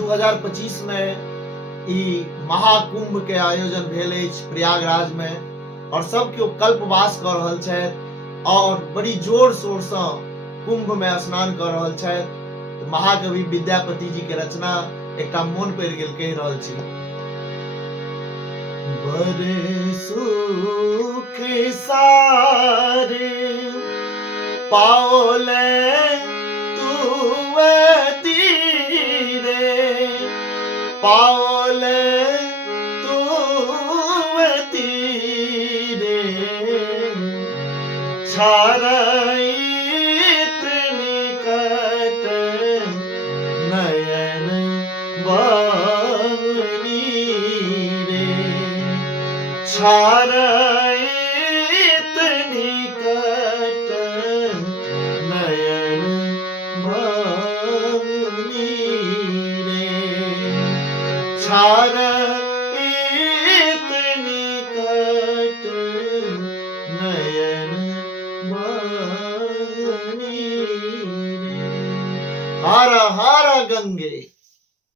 2025 में ई महाकुंभ के आयोजन भेल अछि प्रयागराज में और सब केओ कल्पवास कर रहल छथि और बड़ी जोर शोर से कुंभ में स्नान कर रहल छथि। महाकवि विद्यापति जी के रचना एकटा मोन पड़ि गेल, कहि रहल छी। बड़े सुख सारे पाओले तुवे तीरे, पाओले तुवे तीरे, छारई निकट नयन बानी रे, छारई निकट नयन बानी रे, छारई निकट नयन बानी रे। हर हर गंगे।